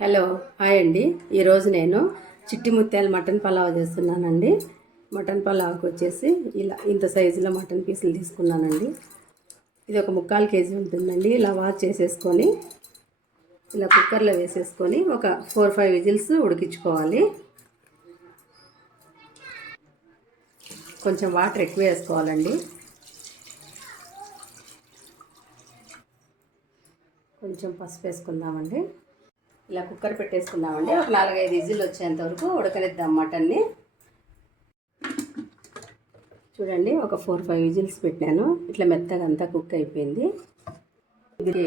Hello hi అండి. ఈరోజు నేను చిట్టి ముత్యాల మటన్ పలావ్ చేస్తున్నానండి. మటన్ పలావ్కి వచ్చేసి ఇలా ఇంత సైజులో మటన్ పీసులు తీసుకున్నానండి. ఇది ఒక 3/4 కేజీ ఉంటుందండి. ఇలా వాష్ చేసేసుకొని ఇలా కుక్కర్లో వేసేసుకొని ఒక 4-5 విజిల్స్ ఉడికించుకోవాలి. కొంచెం వాటర్ ఎక్కువ వేసుకోవాలండి. కొంచెం పసుపు వేసుకుందామండి. ఇలా కుక్కర్ పెట్టేసుకుందామండి. ఒక 4-5 విజిల్ వచ్చేంత వరకు ఉడకనిద్దాం మటన్ని. చూడండి, ఒక 4-5 విజిల్స్ పెట్టాను. ఇట్లా మెత్తగా అంతా కుక్ అయిపోయింది. ఇది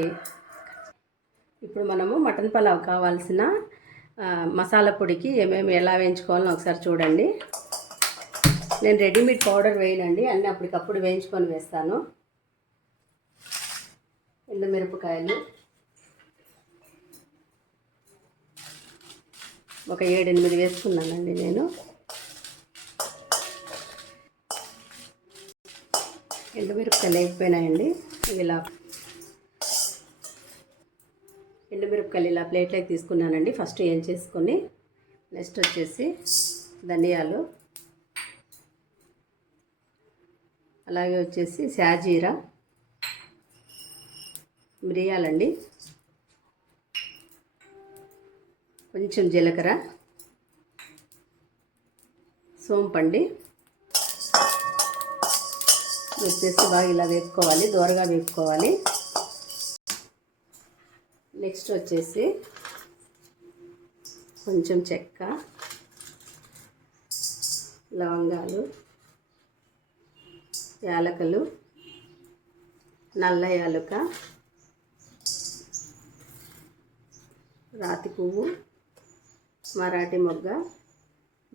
ఇప్పుడు మనము మటన్ పలావ్ కావాల్సిన మసాలా పొడికి ఏమేమి ఎలా వేయించుకోవాలని ఒకసారి చూడండి. నేను రెడీమేడ్ పౌడర్ వేయనండి, అన్నీ అప్పటికప్పుడు వేయించుకొని వేస్తాను. ఎండుమిరపకాయలు ఒక 7-8 వేసుకున్నానండి నేను. ఎండుమిరపకాయలు లేకపోయినాయండి. ఇలా ఎండుమిరపకాయలు ఇలా ప్లేట్లోకి తీసుకున్నానండి. ఫస్ట్ ఏం చేసుకొని నెక్స్ట్ వచ్చేసి ధనియాలు, అలాగే వచ్చేసి షాజీరా, మిరియాలండి, కొంచెం జీలకర్ర, సోంపండి వచ్చేసి బాగా ఇలా వేపుకోవాలి, దోరగా వేపుకోవాలి. నెక్స్ట్ వచ్చేసి కొంచెం చెక్క, లవంగాలు, యాలకులు, నల్ల యాలుక, రాతి పువ్వు, మరాఠీ మొగ్గ,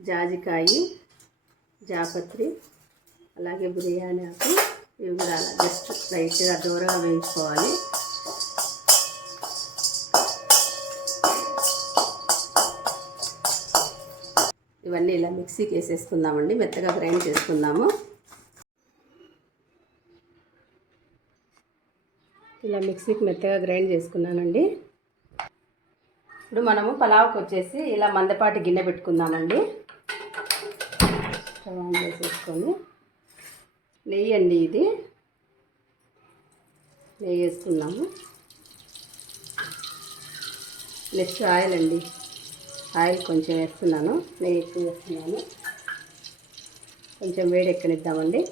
జాజికాయ, జాపత్రి, అలాగే బిర్యానీ ఆకు. ఇవి కూడా అలా జస్ట్ లైట్గా దూరంగా వేయించుకోవాలి. ఇవన్నీ ఇలా మిక్సీకి వేసేసుకుందామండి. మెత్తగా గ్రైండ్ చేసుకుందాము. ఇలా మిక్సీకి మెత్తగా గ్రైండ్ చేసుకున్నానండి. ఇప్పుడు మనము పలావ్కి వచ్చేసి ఇలా మందపాటి గిన్నె పెట్టుకుందామండి. స్టవ్ ఆన్ చేసేసుకొని నెయ్యి అండి, ఇది నెయ్యి వేసుకున్నాము. నెక్స్ట్ ఆయిల్ అండి. ఆయిల్ కొంచెం వేస్తున్నాను, నెయ్యి ఎక్కువ వేస్తున్నాను. కొంచెం వేడెక్కనిద్దామండి.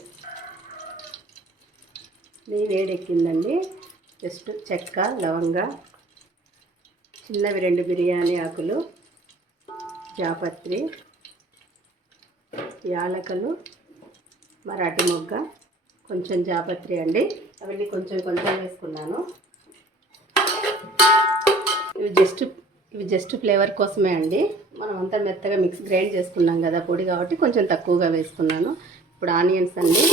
నెయ్యి వేడెక్కిందండి. జస్ట్ చెక్క, లవంగా, చిన్నవి 2 బిర్యానీ ఆకులు, జాపత్రి, యాలకులు, మరాఠీ మొగ్గ, కొంచెం జాపత్రి అండి. అవన్నీ కొంచెం కొంచెం వేసుకున్నాను. ఇవి జస్ట్ ఫ్లేవర్ కోసమే అండి. మనం అంతా మెత్తగా గ్రైండ్ చేసుకున్నాం కదా పొడి, కాబట్టి కొంచెం తక్కువగా వేసుకున్నాను. ఇప్పుడు ఆనియన్స్ అండి.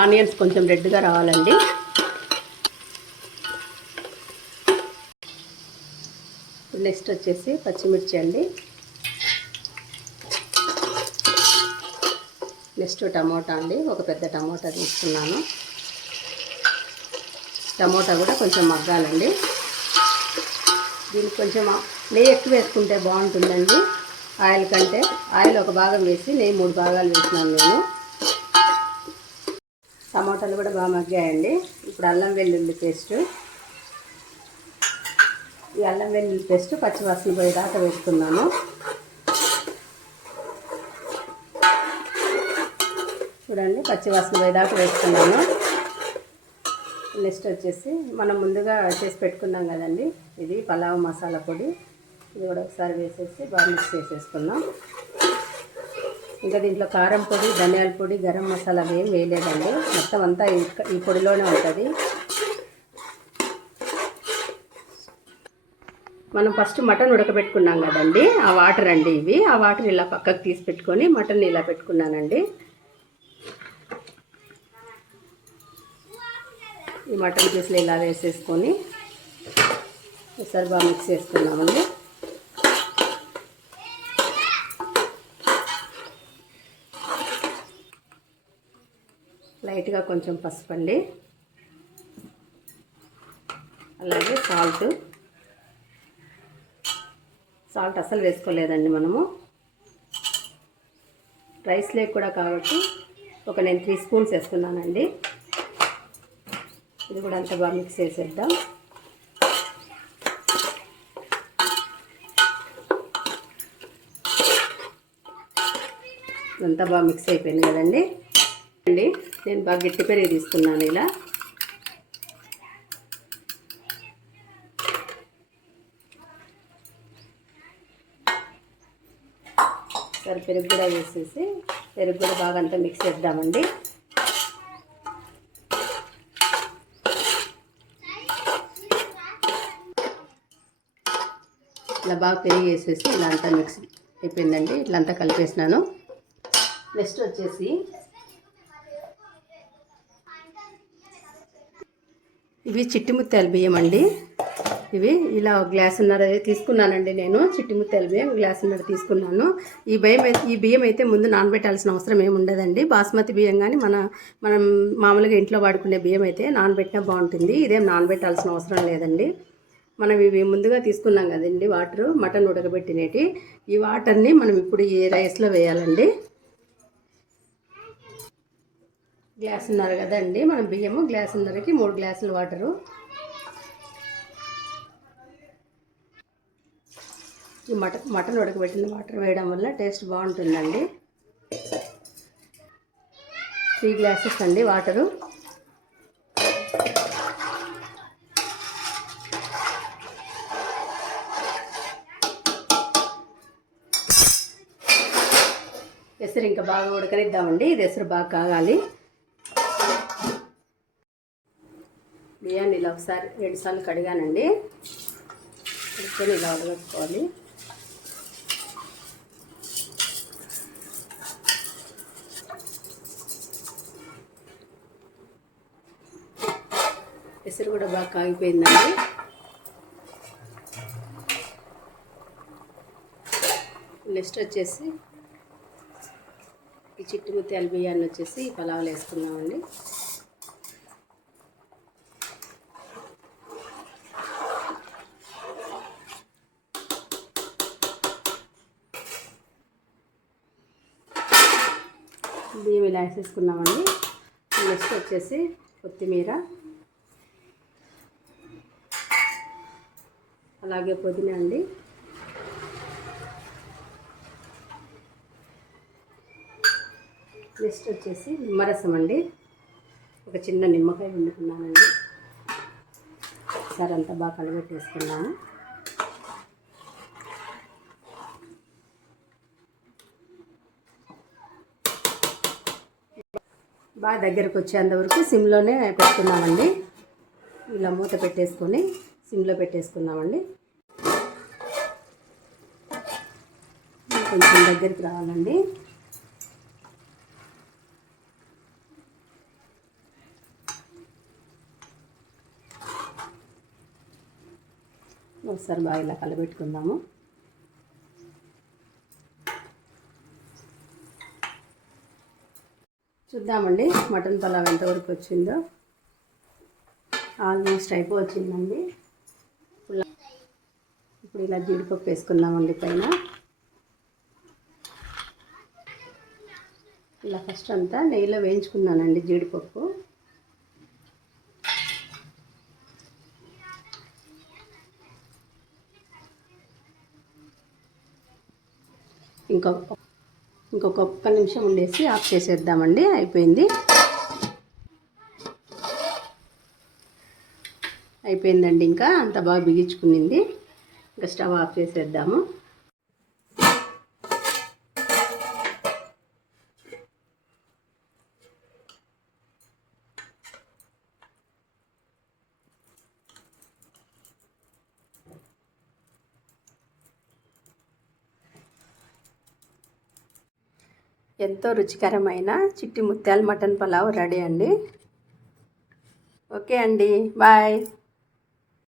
ఆనియన్స్ కొంచెం రెడ్గా రావాలండి. నెక్స్ట్ వచ్చేసి పచ్చిమిర్చి అండి. నెక్స్ట్ టమోటా అండి. ఒక పెద్ద టమోటా తీసుకున్నాను. టమోటా కూడా కొంచెం మగ్గాలండి. దీనికి కొంచెం నెయ్యి ఎక్కువ వేసుకుంటే బాగుంటుందండి ఆయిల్ కంటే. ఆయిల్ ఒక భాగం వేసి నెయ్యి 3 భాగాలు వేసినాను నేను. టమాటాలు కూడా బాగా మగ్గాయండి. ఇప్పుడు అల్లం వెల్లుల్లి పేస్ట్. ఈ అల్లం వెల్లుల్లి పేస్ట్ పచ్చివాసన పోయేదాకా వేసుకున్నాను. చూడండి, పచ్చివాసన పోయేదాకా వేసుకున్నాను. నెక్స్ట్ వచ్చేసి మనం ముందుగా చేసి పెట్టుకున్నాం కదండి, ఇది పలావ్ మసాలా పొడి. ఇది కూడా ఒకసారి వేసేసి బాగా మిక్స్ చేసేసుకున్నాం. ఇంకా దీంట్లో కారం పొడి, ధనియాల పొడి, గరం మసాలా ఏం వేయలేదండి. మొత్తం అంతా ఈ పొడిలోనే ఉంటుంది. మనం ఫస్ట్ మటన్ ఉడకబెట్టుకున్నాం కదండి, ఆ వాటర్ అండి ఇవి. ఆ వాటర్ ఇలా పక్కకు తీసి పెట్టుకొని మటన్ ఇలా పెట్టుకున్నానండి. ఈ మటన్ పీసులు ఇలా వేసేసుకొని ఒకసారి బాగా మిక్స్ చేసుకున్నామండి. లైట్గా కొంచెం పసుపు అండి, అలాగే సాల్ట్ అస్సలు వేసుకోలేదండి మనము, రైస్ లేక్ కూడా కాబట్టి నేను 3 స్పూన్స్ వేస్తున్నానండి. ఇది కూడా అంతా బాగా మిక్స్ చేసేద్దాం. ఇదంతా బాగా మిక్స్ అయిపోయింది కదండి. నేను బాగా గట్టి పెరుగు తీసుకున్నాను. ఇలా సరే పెరుగు కూడా వేసేసి పెరుగు కూడా బాగా అంతా మిక్స్ చేద్దామండి. ఇలా బాగా పెరుగు వేసేసి ఇలా అంతా మిక్స్ అయిపోయిందండి. ఇట్లా అంతా కలిపేసినాను. నెక్స్ట్ వచ్చేసి ఇవి చిట్టి ముత్యాల బియ్యం అండి. ఇవి ఇలా గ్లాసున్నర తీసుకున్నానండి. నేను చిట్టి ముత్యాల బియ్యం గ్లాసున్నర తీసుకున్నాను. ఈ బియ్యం అయితే ముందు నానబెట్టాల్సిన అవసరం ఏమి ఉండదండి. బాస్మతి బియ్యం కానీ మనం మామూలుగా ఇంట్లో వాడుకునే బియ్యం అయితే నానబెట్టినా బాగుంటుంది. ఇదేం నానబెట్టాల్సిన అవసరం లేదండి. మనం ఇవి ముందుగా తీసుకున్నాం కదండి వాటరు, మటన్ ఉడకబెట్టినవి. ఈ వాటర్ని మనం ఇప్పుడు ఈ రైస్లో వేయాలండి. గ్లాసున్నర కదండి మనం బియ్యము, గ్లాసున్నరకి 3 గ్లాసులు వాటరు. ఈ మటన్ ఉడకబెట్టిన వాటర్ వేయడం వల్ల టేస్ట్ బాగుంటుందండి. 3 గ్లాసెస్ అండి వాటరు. ఎసరు ఇంకా బాగా ఉడకనిద్దామండి. ఇది ఎసరు బాగా కాగాలి. బియ్యాన్ని ఇలా ఒకసారి 2 సార్లు కడిగానండి. కడుక్కొని ఇలా ఉడకట్టుకోవాలి. ఎసరు కూడా బాగా కాగిపోయిందండి. నెక్స్ట్ వచ్చేసి ఈ చిట్టి ముత్యాల బియ్యాన్ని వచ్చేసి పలావులు వేసుకున్నామండి. బియ్యం ఇలా వేసేసుకున్నామండి. నెక్స్ట్ వచ్చేసి కొత్తిమీర, అలాగే పుదీనా అండి. నెక్స్ట్ వచ్చేసి నిమ్మరసం అండి. ఒక చిన్న నిమ్మకాయ వండుకున్నానండి. సరే అంతా బాగా కలబెట్టేసుకున్నాము. బాగా దగ్గరకు వచ్చేంతవరకు సిమ్లోనే పెట్టుకున్నామండి. ఇలా మూత పెట్టేసుకొని సిమ్లో పెట్టేసుకున్నామండి. కొంచెం దగ్గరికి రావాలండి. ఒకసారి బాగా ఇలా కలబెట్టుకుందాము. చూద్దామండి మటన్ పలావ్ ఎంతవరకు వచ్చిందో. ఆల్మోస్ట్ అయిపోవచ్చిందండి. ఇప్పుడు ఇలా జీడిపప్పు వేసుకుందామండి పైన. ఇలా ఫస్ట్ అంతా నెయ్యిలో వేయించుకున్నానండి జీడిపప్పు. ఇంకొక ఒక్క నిమిషం ఉండేసి ఆఫ్ చేసేద్దామండి. అయిపోయిందండి. ఇంకా అంత బాగా బిగించుకునింది. ఇంకా స్టవ్ ఆఫ్ చేసేద్దాము. ఎంతో రుచికరమైన చిట్టి ముత్యాల మటన్ పలావ్ రెడీ అండి. ఓకే అండి, బాయ్.